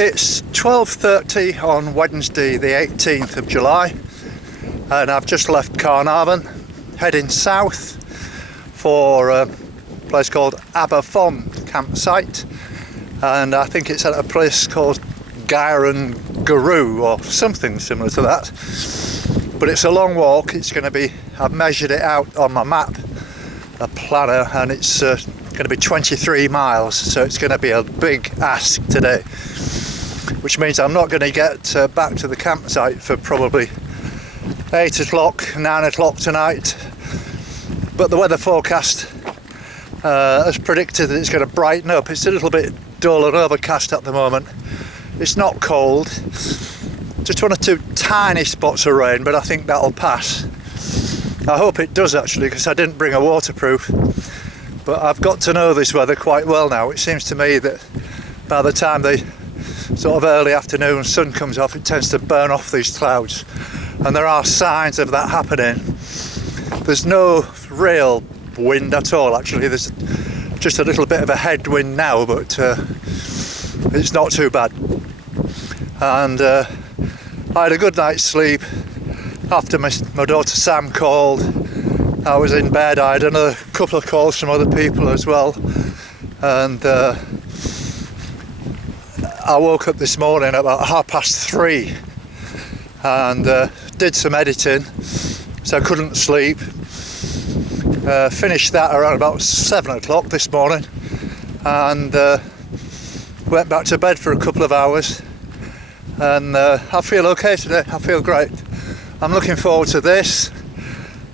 It's 12:30 on Wednesday the 18th of July, and I've just left Caernarfon heading south for a place called Caernarfon campsite, and I think it's at a place called Gyrn or something similar to that. But it's a long walk. It's going to be, I've measured it out on my map, a planner, and it's going to be 23 miles, so it's going to be a big ask today, which means I'm not going to get back to the campsite for probably 8 o'clock, 9 o'clock tonight. But the weather forecast has predicted that it's going to brighten up. It's a little bit dull and overcast at the moment. It's not cold, just one or two tiny spots of rain, but I think that'll pass. I hope it does actually, because I didn't bring a waterproof. But I've got to know this weather quite well now. It seems to me that by the time the sort of early afternoon sun comes off, it tends to burn off these clouds, and there are signs of that happening. There's no real wind at all actually. There's just a little bit of a headwind now, but it's not too bad. And I had a good night's sleep after my daughter Sam called. I was in bed. I had another couple of calls from other people as well, and I woke up this morning about 3:30 and did some editing, so I couldn't sleep. Finished that around about 7 o'clock this morning, and went back to bed for a couple of hours, and I feel okay today. I feel great. I'm looking forward to this,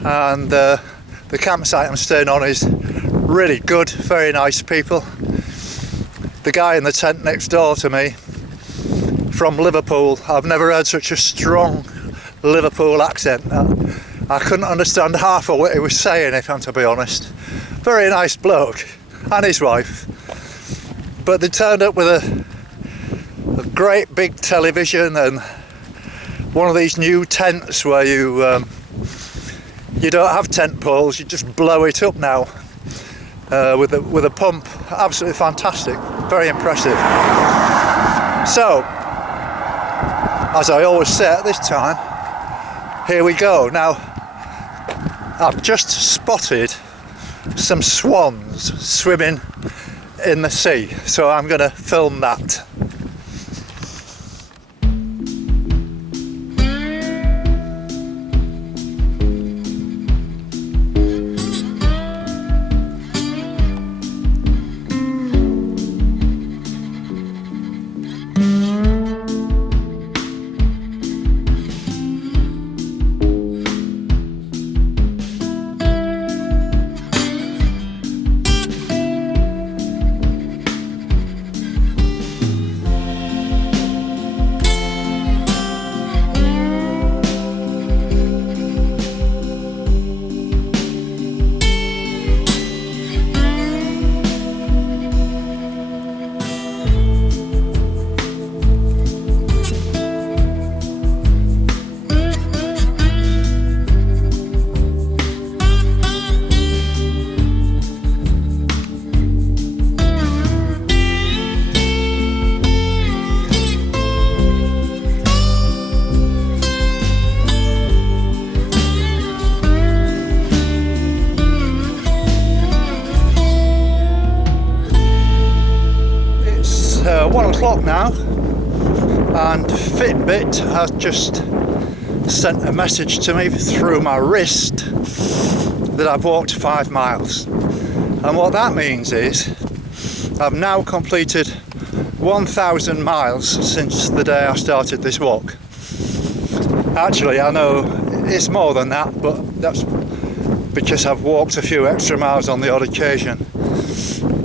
and the campsite I'm staying on is really good, very nice people. The guy in the tent next door to me, from Liverpool, I've never heard such a strong Liverpool accent. I couldn't understand half of what he was saying, if I'm to be honest. Very nice bloke, and his wife. But they turned up with a great big television and one of these new tents where you don't have tent poles, you just blow it up now with a pump. Absolutely fantastic, very impressive. So, as I always say at this time, here we go. Now, I've just spotted some swans swimming in the sea, so I'm going to film that. It's 1 o'clock now, and Fitbit has just sent a message to me through my wrist that I've walked 5 miles. And what that means is I've now completed 1,000 miles since the day I started this walk. Actually, I know it's more than that, but that's because I've walked a few extra miles on the odd occasion.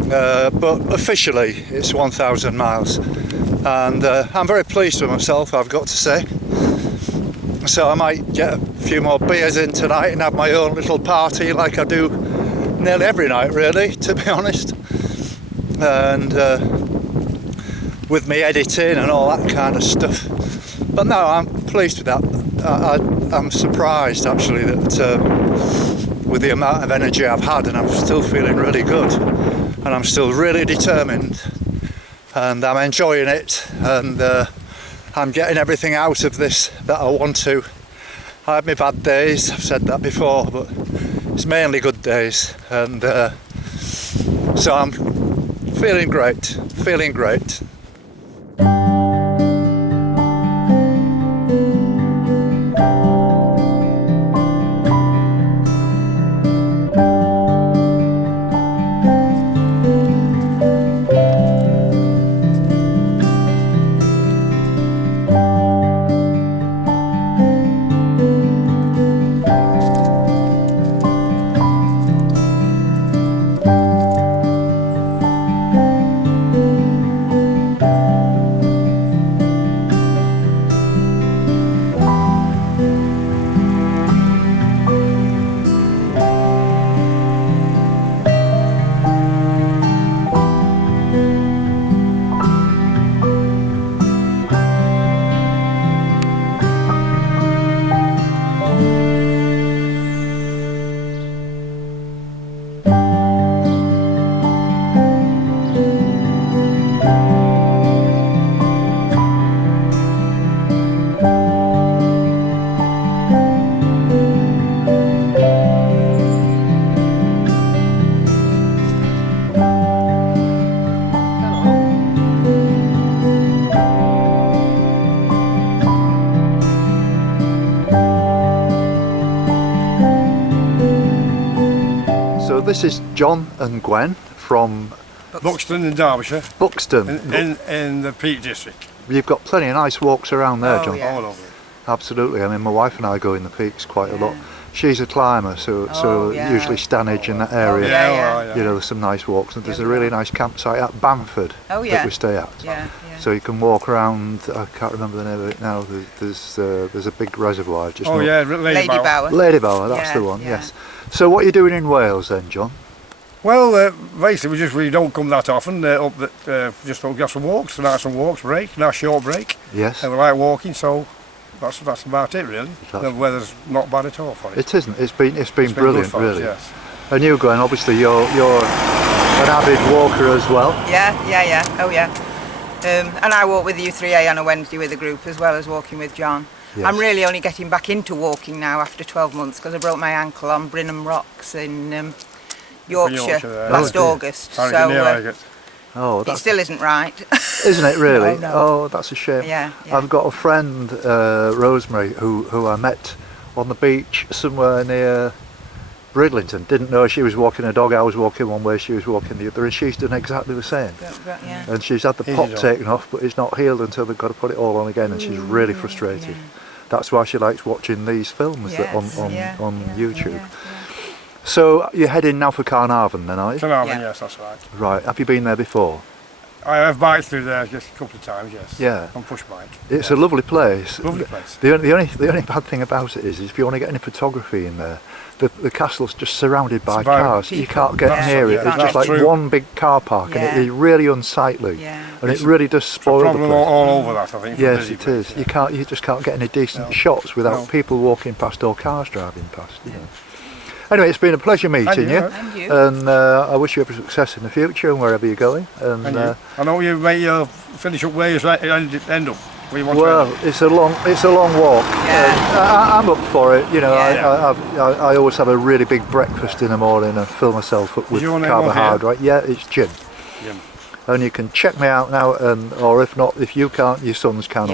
But officially it's 1,000 miles, and I'm very pleased with myself, I've got to say. So I might get a few more beers in tonight and have my own little party like I do nearly every night, really, to be honest. And with me editing and all that kind of stuff. But no, I'm pleased with that. I'm surprised actually that with the amount of energy I've had, and I'm still feeling really good, and I'm still really determined. and I'm enjoying it, and I'm getting everything out of this that I want to. I have my bad days, I've said that before, but it's mainly good days, and so I'm feeling great, feeling great. So this is John and Gwen from Buxton in Derbyshire. Buxton. In the Peak District. You've got plenty of nice walks around there, John. All over. Absolutely. I mean, my wife and I go in the peaks quite a lot. She's a climber, so usually Stanage in that area. You know, there's some nice walks, and there's a really nice campsite at Bamford that we stay at. So you can walk around. I can't remember the name of it now. There's a big reservoir just Lady Bower. Lady Bower, that's the one. Yes. So what are you doing in Wales then, John? Well, basically we don't come that often. Just go some walks, nice short break. Yes. And we like walking, so that's about it really. The weather's not bad at all for it. It isn't. It's been brilliant, really. Yes. And you, Gwen, obviously you're an avid walker as well. Yeah. Oh yeah. And I walk with U3A on a Wednesday with a group as well as walking with John. Yes. I'm really only getting back into walking now after 12 months because I broke my ankle on Brinham Rocks in Yorkshire last August. It still isn't right. Isn't it really? No. Oh, that's a shame. Yeah. I've got a friend, Rosemary, who I met on the beach somewhere near Bridlington. Didn't know she was walking a dog. I was walking one way, she was walking the other, and she's done exactly the same. And she's had the pot taken off, but it's not healed until they've got to put it all on again, and she's really frustrated. That's why she likes watching these films on YouTube. So you're heading now for Caernarfon then, are you? Caernarfon, yes, that's right. Right. Have you been there before? I have biked through there just a couple of times, yes. Yeah. On push bike. It's a lovely place. Lovely place. The only bad thing about it is if you want to get any photography in there, the castle's just surrounded by cars. You can't get near it. It's just like one big car park, and it is really unsightly, and it really does spoil the place. All over that, I think. Yes, it is. You just can't get any decent shots without people walking past or cars driving past. You know. Anyway, it's been a pleasure meeting you, and I wish you every success in the future and wherever you're going. And I know you may finish up where you end up. Well, it's a long walk. I'm up for it. You know, I always have a really big breakfast in the morning and fill myself up with carbohydrate. Yeah, it's gin. And you can check me out now, or if not, if you can't, your sons can.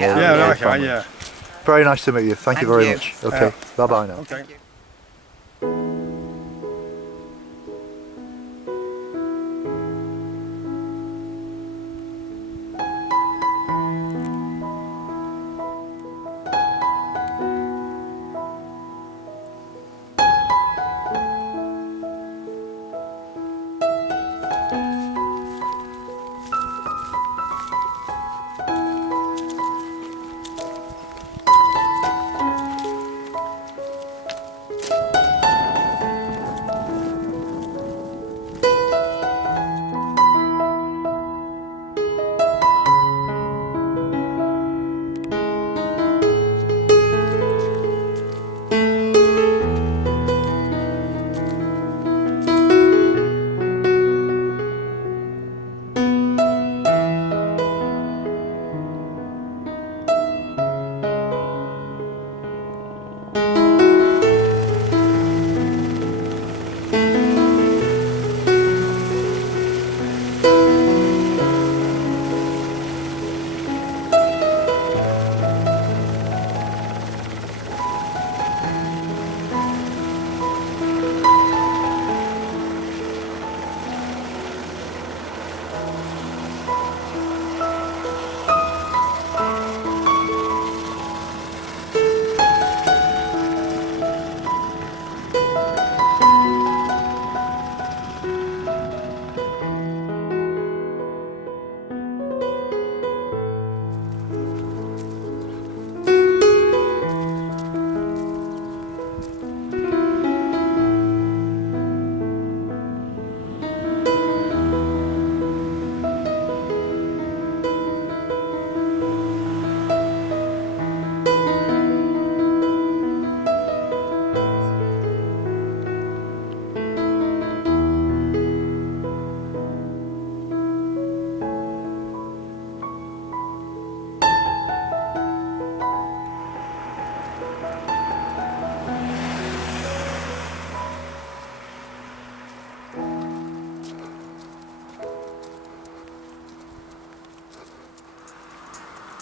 Very nice to meet you. Thank you very much. Okay, bye bye now. Okay.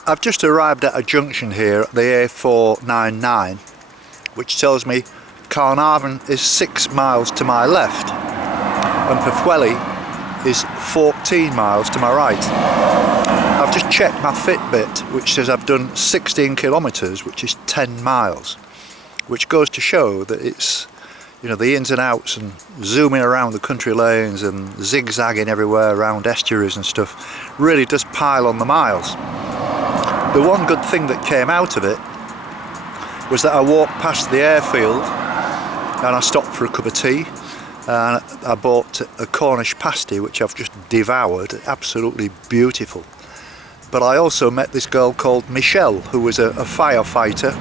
I've just arrived at a junction here at the A499, which tells me Caernarfon is 6 miles to my left and Pwllheli is 14 miles to my right. I've just checked my Fitbit, which says I've done 16 kilometres, which is 10 miles, which goes to show that it's, you know, the ins and outs and zooming around the country lanes and zigzagging everywhere around estuaries and stuff really does pile on the miles. The one good thing that came out of it was that I walked past the airfield and I stopped for a cup of tea and I bought a Cornish pasty, which I've just devoured, absolutely beautiful. But I also met this girl called Michelle, who was a firefighter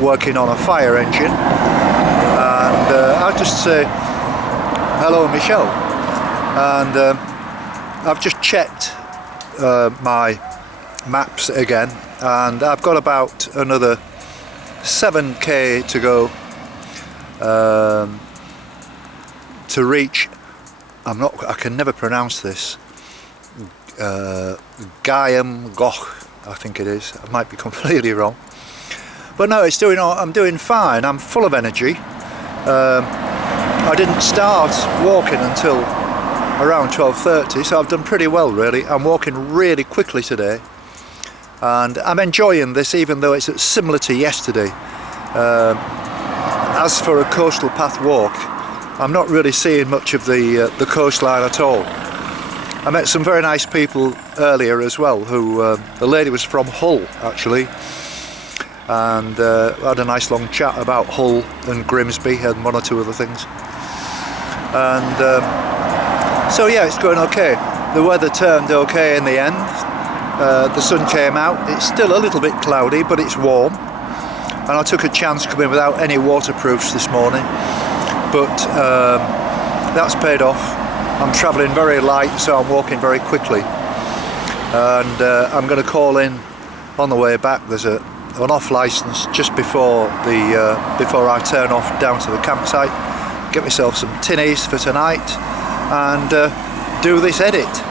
working on a fire engine, and I'll just say hello Michelle. And I've just checked my maps again, and I've got about another 7k to go to reach, I can never pronounce this, Gyrn, Goch, I think it is. I might be completely wrong, but no, I'm doing fine. I'm full of energy. I didn't start walking until around 12:30, so I've done pretty well really. I'm walking really quickly today and I'm enjoying this, even though it's similar to yesterday. As for a coastal path walk, I'm not really seeing much of the coastline at all. I met some very nice people earlier as well, who the lady was from Hull actually, and had a nice long chat about Hull and Grimsby and one or two other things. And so yeah, it's going okay. The weather turned okay in the end. The sun came out. It's still a little bit cloudy, but it's warm. And I took a chance coming without any waterproofs this morning, but that's paid off. I'm travelling very light, so I'm walking very quickly, and I'm going to call in on the way back. There's an off licence just before I turn off down to the campsite, get myself some tinnies for tonight and do this edit.